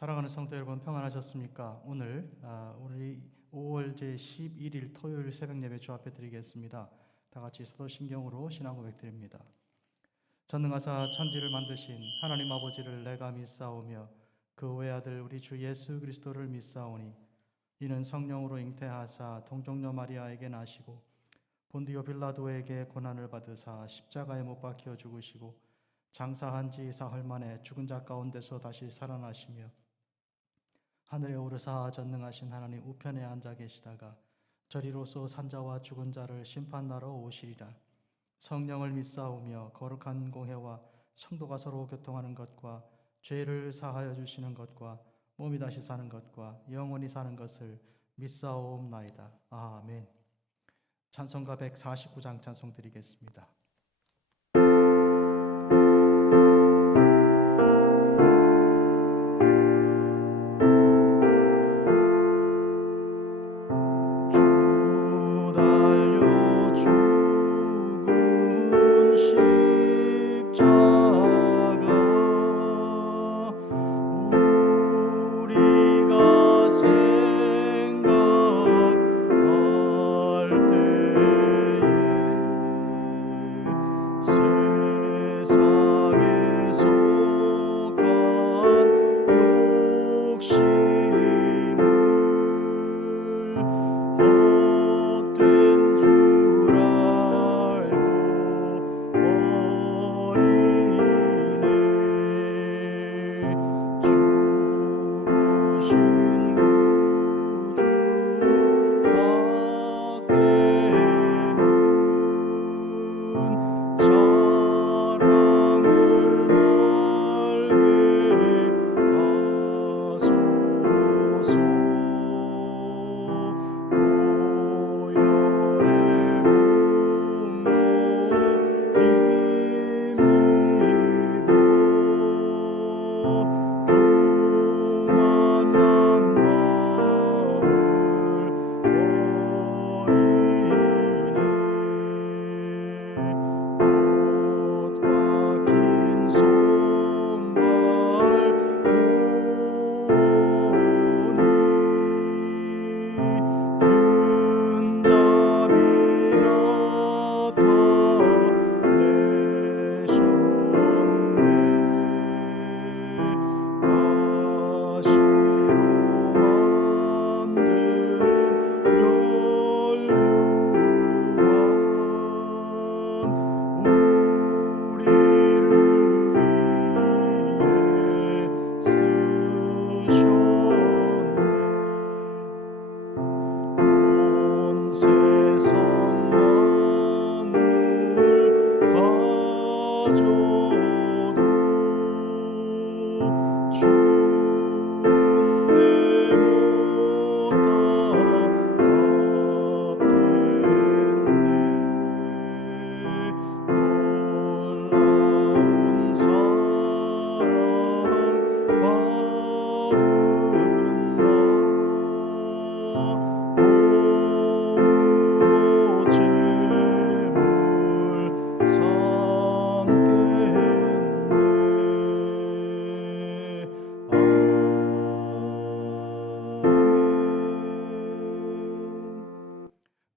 사랑하는 성도 여러분, 평안하셨습니까? 오늘 우리 5월 제11일 토요일 새벽 예배 주 앞에 드리겠습니다. 다 같이 사도신경으로 신앙 고백 드립니다. 전능하사 천지를 만드신 하나님 아버지를 내가 믿사오며 그 외아들 우리 주 예수 그리스도를 믿사오니 이는 성령으로 잉태하사 동정녀 마리아에게 나시고 본디오 빌라도에게 고난을 받으사 십자가에 못 박혀 죽으시고 장사한 지 사흘 만에 죽은 자 가운데서 다시 살아나시며 하늘에 오르사 전능하신 하나님 우편에 앉아 계시다가 저리로서 산자와 죽은 자를 심판하러 오시리라. 성령을 믿사오며 거룩한 공회와 성도가 서로 교통하는 것과 죄를 사하여 주시는 것과 몸이 다시 사는 것과 영원히 사는 것을 믿사오옵나이다. 아멘. 찬송가 149장 찬송 드리겠습니다.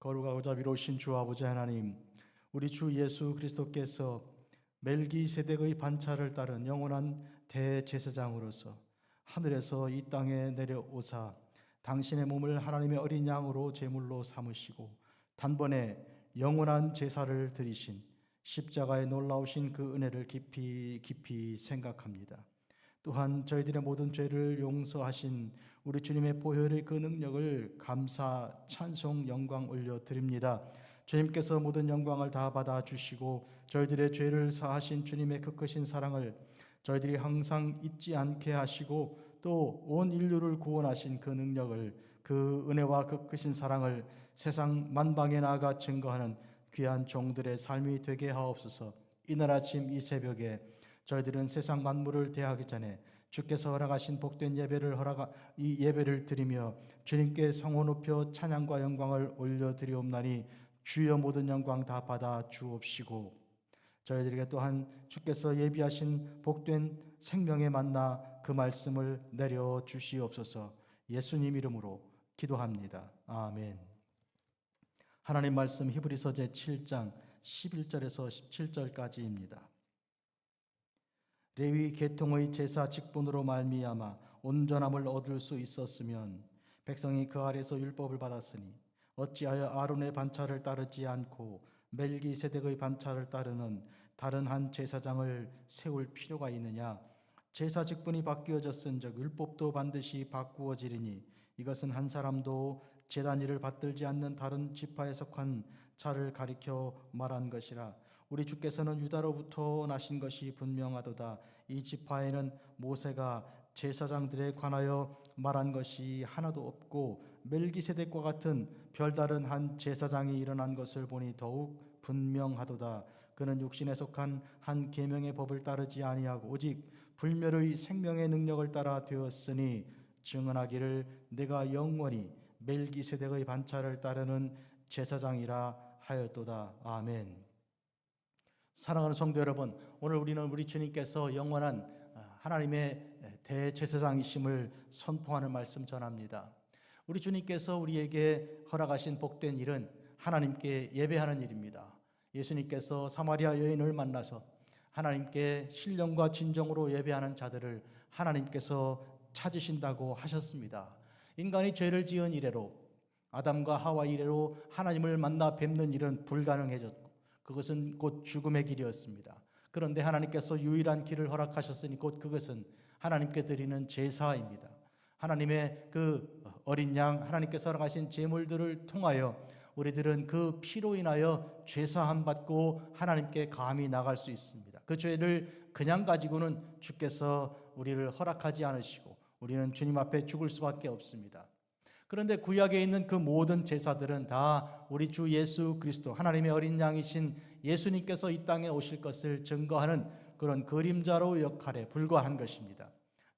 거룩하고자 위로우신 주 아버지 하나님, 우리 주 예수 그리스도께서 멜기세덱의 반차를 따른 영원한 대제사장으로서 하늘에서 이 땅에 내려오사 당신의 몸을 하나님의 어린 양으로 제물로 삼으시고 단번에 영원한 제사를 드리신 십자가에 놀라우신 그 은혜를 깊이 생각합니다. 또한 저희들의 모든 죄를 용서하신 우리 주님의 보혈의 그 능력을 감사, 찬송, 영광 올려드립니다. 주님께서 모든 영광을 다 받아주시고 저희들의 죄를 사하신 주님의 그 크신 사랑을 저희들이 항상 잊지 않게 하시고 또 온 인류를 구원하신 그 능력을, 그 은혜와 그 크신 사랑을 세상 만방에 나아가 증거하는 귀한 종들의 삶이 되게 하옵소서. 이날 아침 이 새벽에 저희들은 세상 만물을 대하기 전에 주께서 허락하신 복된 이 예배를 드리며 주님께 성호 높여 찬양과 영광을 올려드리옵나니 주여 모든 영광 다 받아 주옵시고 저희들에게 또한 주께서 예비하신 복된 생명의 만나 그 말씀을 내려 주시옵소서. 예수님 이름으로 기도합니다. 아멘. 하나님 말씀 히브리서 제7장 11절에서 17절까지입니다. 레위 계통의 제사 직분으로 말미암아 온전함을 얻을 수 있었으면 백성이 그 아래서 율법을 받았으니 어찌하여 아론의 반차를 따르지 않고 멜기세덱의 반차를 따르는 다른 한 제사장을 세울 필요가 있느냐? 제사 직분이 바뀌어졌은즉 율법도 반드시 바꾸어지리니 이것은 한 사람도 제단 일을 받들지 않는 다른 지파에 속한 자를 가리켜 말한 것이라. 우리 주께서는 유다로부터 나신 것이 분명하도다. 이 지파에는 모세가 제사장들에 관하여 말한 것이 하나도 없고 멜기세덱과 같은 별다른 한 제사장이 일어난 것을 보니 더욱 분명하도다. 그는 육신에 속한 한 계명의 법을 따르지 아니하고 오직 불멸의 생명의 능력을 따라 되었으니 증언하기를 내가 영원히 멜기세덱의 반차를 따르는 제사장이라 하였도다. 아멘. 사랑하는 성도 여러분, 오늘 우리는 우리 주님께서 영원한 하나님의 대제사장이심을 선포하는 말씀 전합니다. 우리 주님께서 우리에게 허락하신 복된 일은 하나님께 예배하는 일입니다. 예수님께서 사마리아 여인을 만나서 하나님께 신령과 진정으로 예배하는 자들을 하나님께서 찾으신다고 하셨습니다. 인간이 죄를 지은 이래로 아담과 하와 이래로 하나님을 만나 뵙는 일은 불가능해졌고 그것은 곧 죽음의 길이었습니다. 그런데 하나님께서 유일한 길을 허락하셨으니 곧 그것은 하나님께 드리는 제사입니다. 하나님의 그 어린 양 하나님께서 허락하신 제물들을 통하여 우리들은 그 피로 인하여 죄사함 받고 하나님께 감히 나갈 수 있습니다. 그 죄를 그냥 가지고는 주께서 우리를 허락하지 않으시고 우리는 주님 앞에 죽을 수밖에 없습니다. 그런데 구약에 있는 그 모든 제사들은 다 우리 주 예수 그리스도 하나님의 어린 양이신 예수님께서 이 땅에 오실 것을 증거하는 그런 그림자로 역할에 불과한 것입니다.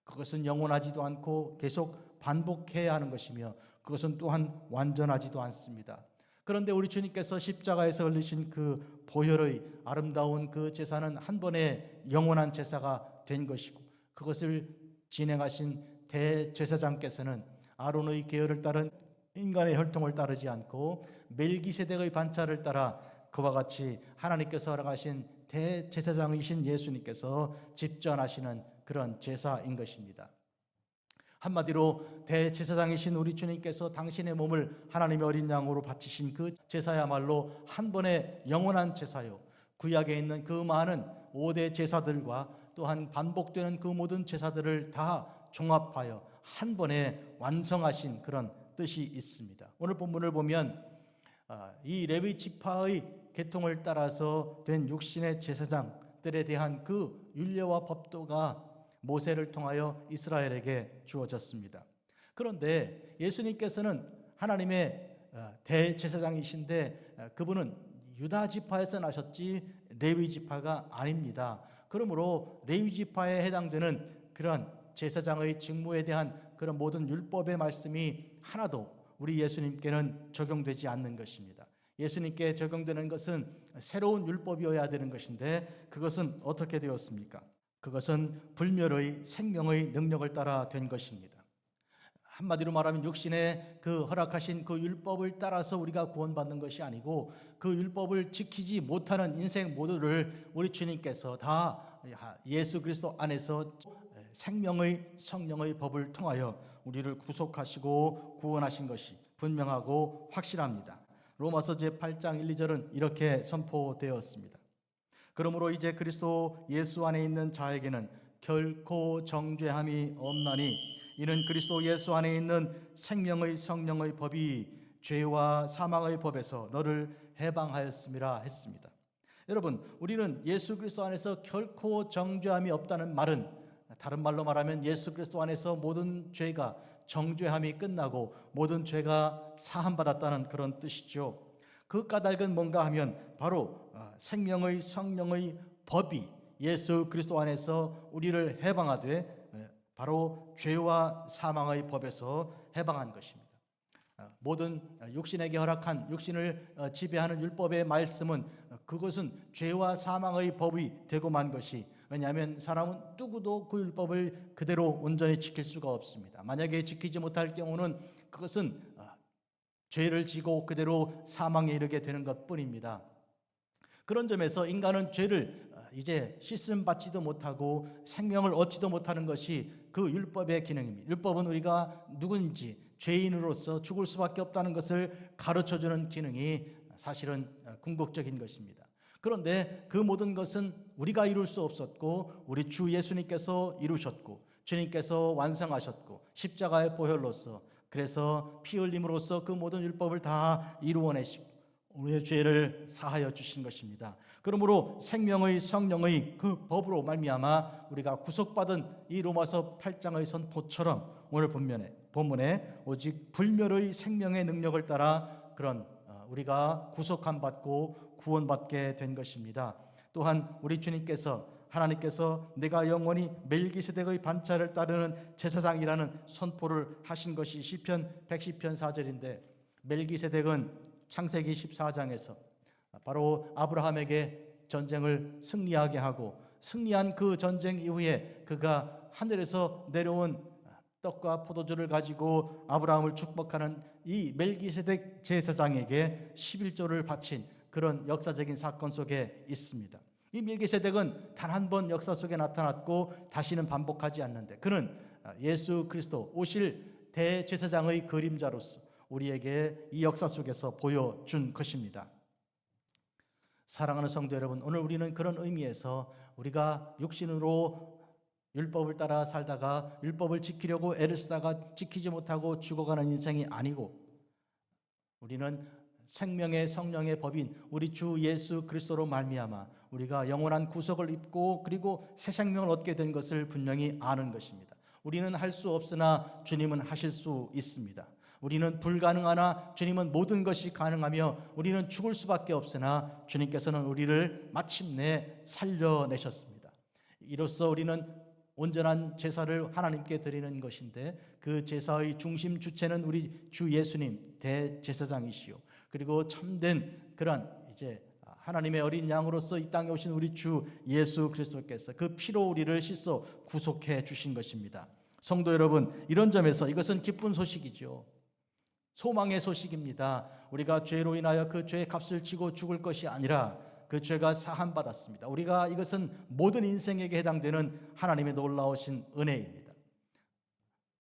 그것은 영원하지도 않고 계속 반복해야 하는 것이며 그것은 또한 완전하지도 않습니다. 그런데 우리 주님께서 십자가에서 흘리신 그 보혈의 아름다운 그 제사는 한 번의 영원한 제사가 된 것이고 그것을 진행하신 대제사장께서는 아론의 계열을 따른 인간의 혈통을 따르지 않고 멜기세덱의 반차를 따라 그와 같이 하나님께서 허락하신 대제사장이신 예수님께서 집전하시는 그런 제사인 것입니다. 한마디로 대제사장이신 우리 주님께서 당신의 몸을 하나님의 어린 양으로 바치신 그 제사야말로 한 번의 영원한 제사요, 구약에 있는 그 많은 5대 제사들과 또한 반복되는 그 모든 제사들을 다 종합하여 한 번에 완성하신 그런 뜻이 있습니다. 오늘 본문을 보면 이 레위 지파의 계통을 따라서 된 육신의 제사장들에 대한 그 율례와 법도가 모세를 통하여 이스라엘에게 주어졌습니다. 그런데 예수님께서는 하나님의 대제사장이신데 그분은 유다 지파에서 나셨지 레위 지파가 아닙니다. 그러므로 레위 지파에 해당되는 그런 제사장의 직무에 대한 그런 모든 율법의 말씀이 하나도 우리 예수님께는 적용되지 않는 것입니다. 예수님께 적용되는 것은 새로운 율법이어야 되는 것인데 그것은 어떻게 되었습니까? 그것은 불멸의 생명의 능력을 따라 된 것입니다. 한마디로 말하면 육신의 그 허락하신 그 율법을 따라서 우리가 구원받는 것이 아니고 그 율법을 지키지 못하는 인생 모두를 우리 주님께서 다 예수 그리스도 안에서 생명의 성령의 법을 통하여 우리를 구속하시고 구원하신 것이 분명하고 확실합니다. 로마서 제8장 1, 2절은 이렇게 선포되었습니다. 그러므로 이제 그리스도 예수 안에 있는 자에게는 결코 정죄함이 없나니 이는 그리스도 예수 안에 있는 생명의 성령의 법이 죄와 사망의 법에서 너를 해방하였음이라 했습니다. 여러분, 우리는 예수 그리스도 안에서 결코 정죄함이 없다는 말은 다른 말로 말하면 예수 그리스도 안에서 모든 죄가 정죄함이 끝나고 모든 죄가 사함받았다는 그런 뜻이죠. 그 까닭은 뭔가 하면 바로 생명의 성령의 법이 예수 그리스도 안에서 우리를 해방하되 바로 죄와 사망의 법에서 해방한 것입니다. 모든 육신에게 허락한 육신을 지배하는 율법의 말씀은 그것은 죄와 사망의 법이 되고 만 것이 왜냐하면 사람은 누구도 그 율법을 그대로 온전히 지킬 수가 없습니다. 만약에 지키지 못할 경우는 그것은 죄를 지고 그대로 사망에 이르게 되는 것뿐입니다. 그런 점에서 인간은 죄를 이제 씻음 받지도 못하고 생명을 얻지도 못하는 것이 그 율법의 기능입니다. 율법은 우리가 누군지 죄인으로서 죽을 수밖에 없다는 것을 가르쳐주는 기능이 사실은 궁극적인 것입니다. 그런데 그 모든 것은 우리가 이룰 수 없었고 우리 주 예수님께서 이루셨고 주님께서 완성하셨고 십자가의 보혈로서, 그래서 피 흘림으로써 그 모든 율법을 다 이루어내시고 우리의 죄를 사하여 주신 것입니다. 그러므로 생명의 성령의 그 법으로 말미암아 우리가 구속받은 이 로마서 8장의 선포처럼 오늘 본문에 오직 불멸의 생명의 능력을 따라 그런 우리가 구속함 받고 구원받게 된 것입니다. 또한 우리 주님께서, 하나님께서 내가 영원히 멜기세덱의 반차를 따르는 제사장이라는 선포를 하신 것이 시편 110편 4절인데, 멜기세덱은 창세기 14장에서 바로 아브라함에게 전쟁을 승리하게 하고 승리한 그 전쟁 이후에 그가 하늘에서 내려온 떡과 포도주를 가지고 아브라함을 축복하는 이 멜기세덱 제사장에게 11조를 바친 그런 역사적인 사건 속에 있습니다. 이 멜기세덱은 단 한 번 역사 속에 나타났고 다시는 반복하지 않는데, 그는 예수 그리스도 오실 대제사장의 그림자로서 우리에게 이 역사 속에서 보여준 것입니다. 사랑하는 성도 여러분, 오늘 우리는 그런 의미에서 우리가 육신으로 율법을 따라 살다가 율법을 지키려고 애를 쓰다가 지키지 못하고 죽어가는 인생이 아니고, 우리는 생명의 성령의 법인 우리 주 예수 그리스도로 말미암아 우리가 영원한 구속을 입고 그리고 새 생명을 얻게 된 것을 분명히 아는 것입니다. 우리는 할 수 없으나 주님은 하실 수 있습니다. 우리는 불가능하나 주님은 모든 것이 가능하며 우리는 죽을 수밖에 없으나 주님께서는 우리를 마침내 살려내셨습니다. 이로써 우리는 온전한 제사를 하나님께 드리는 것인데, 그 제사의 중심 주체는 우리 주 예수님 대제사장이시요, 그리고 참된 그런 이제 하나님의 어린 양으로서 이 땅에 오신 우리 주 예수 그리스도께서 그 피로 우리를 씻어 구속해 주신 것입니다. 성도 여러분, 이런 점에서 이것은 기쁜 소식이죠. 소망의 소식입니다. 우리가 죄로 인하여 그 죄의 값을 치고 죽을 것이 아니라 그 죄가 사함 받았습니다. 우리가 이것은 모든 인생에게 해당되는 하나님의 놀라우신 은혜입니다.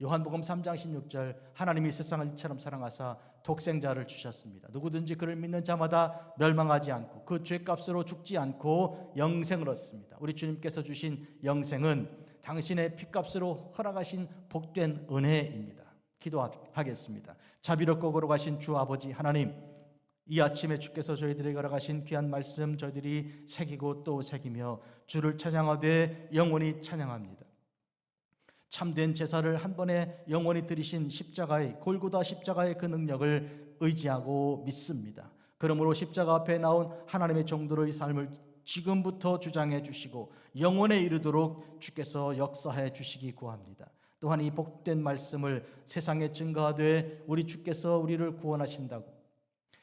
요한복음 3장 16절, 하나님이 세상을 이처럼 사랑하사 독생자를 주셨습니다. 누구든지 그를 믿는 자마다 멸망하지 않고 그 죄값으로 죽지 않고 영생을 얻습니다. 우리 주님께서 주신 영생은 당신의 피값으로 허락하신 복된 은혜입니다. 기도하겠습니다. 자비롭고 거룩하신 주 아버지 하나님, 이 아침에 주께서 저희들에게 허락하신 귀한 말씀 저희들이 새기고 또 새기며 주를 찬양하되 영원히 찬양합니다. 참된 제사를 한 번에 영원히 드리신 십자가의, 골고다 십자가의 그 능력을 의지하고 믿습니다. 그러므로 십자가 앞에 나온 하나님의 종들의 삶을 지금부터 주장해 주시고 영원에 이르도록 주께서 역사해 주시기 구합니다. 또한 이 복된 말씀을 세상에 증거하되 우리 주께서 우리를 구원하신다고,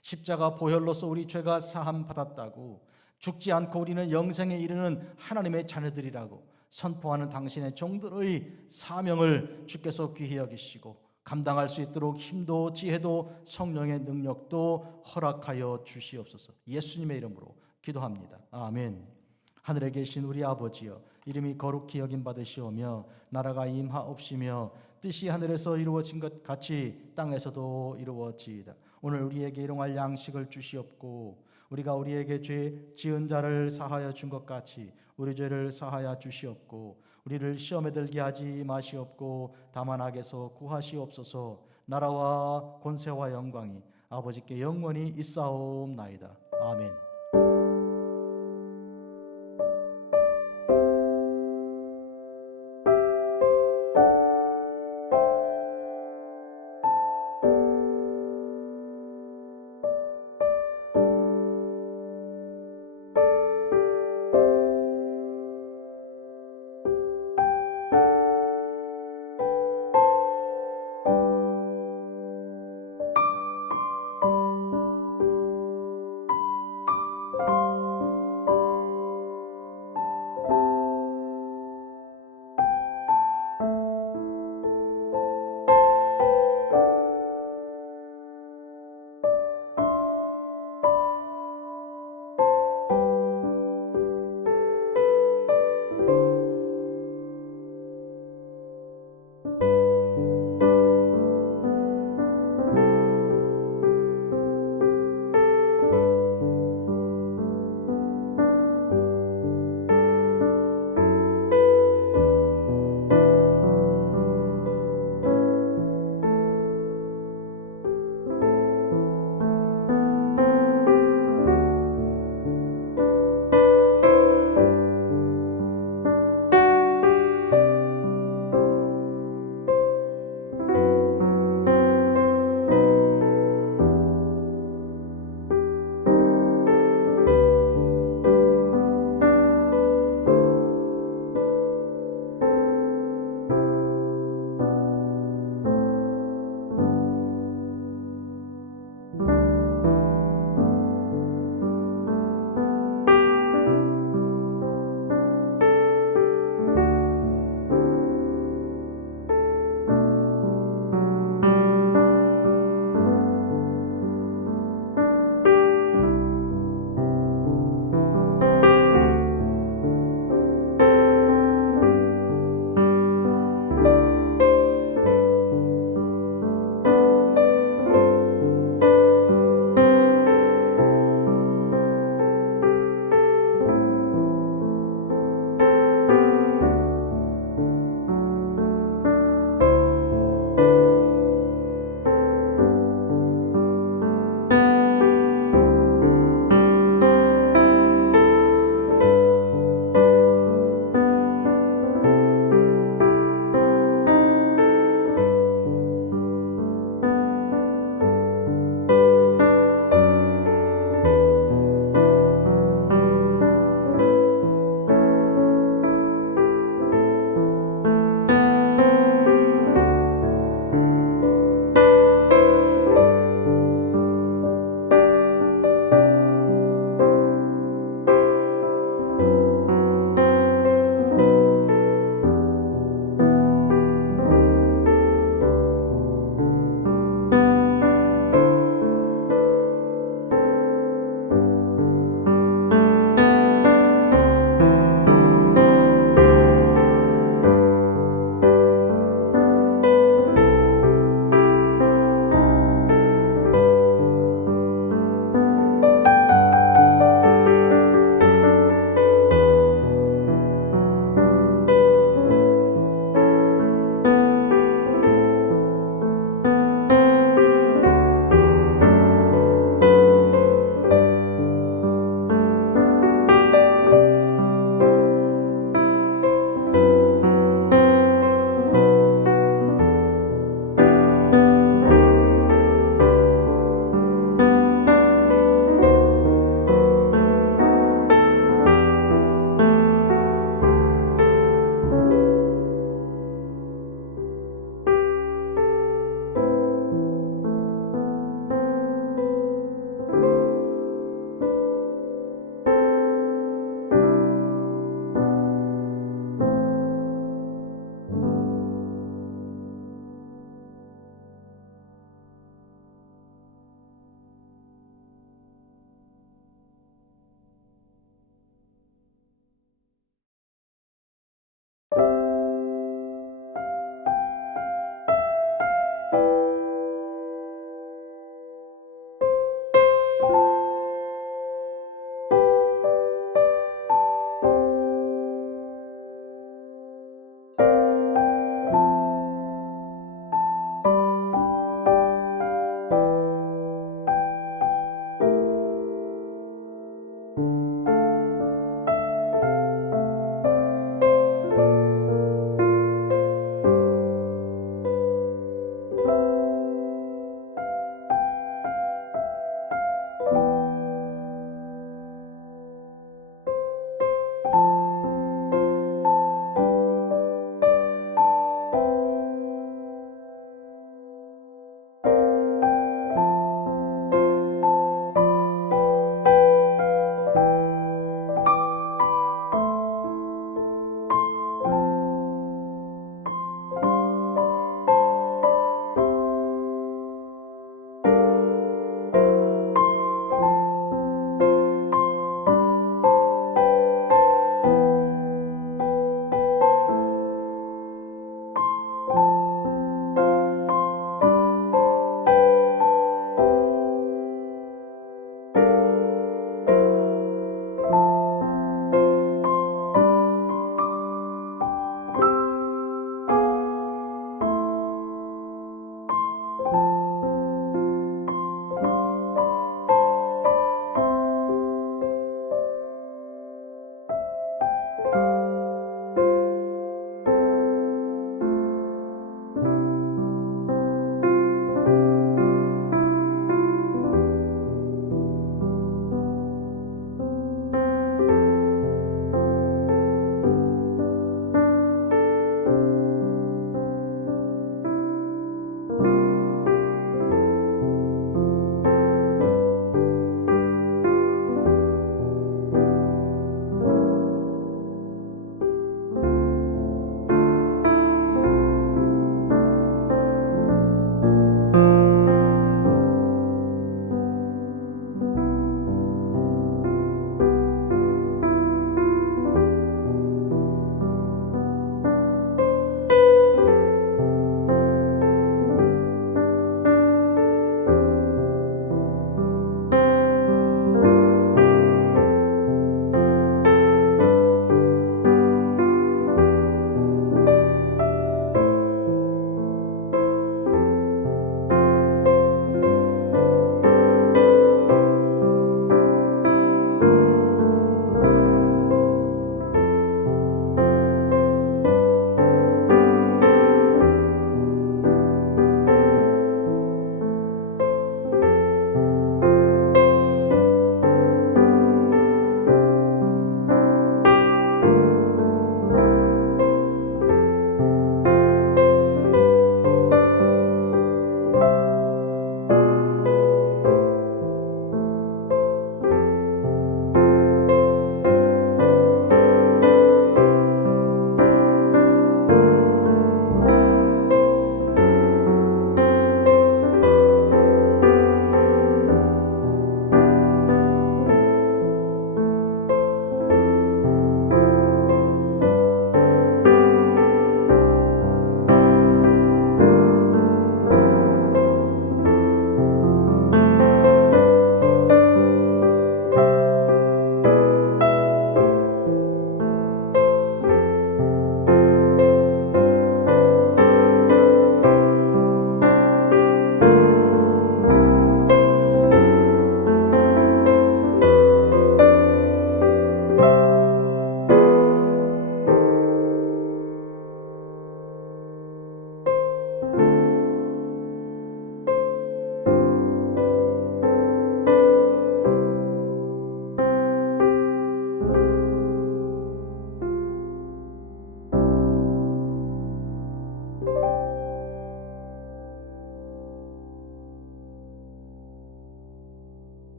십자가 보혈로서 우리 죄가 사함 받았다고, 죽지 않고 우리는 영생에 이르는 하나님의 자녀들이라고 선포하는 당신의 종들의 사명을 주께서 귀히 여기시고 감당할 수 있도록 힘도 지혜도 성령의 능력도 허락하여 주시옵소서. 예수님의 이름으로 기도합니다. 아멘. 하늘에 계신 우리 아버지여, 이름이 거룩히 여김 받으시오며 나라가 임하옵시며 뜻이 하늘에서 이루어진 것 같이 땅에서도 이루어지이다. 오늘 우리에게 일용할 양식을 주시옵고 우리가 우리에게 죄 지은 자를 사하여 준 것 같이 우리 죄를 사하여 주시옵고 우리를 시험에 들게 하지 마시옵고 다만 악에서 구하시옵소서. 나라와 권세와 영광이 아버지께 영원히 있사옵나이다. 아멘.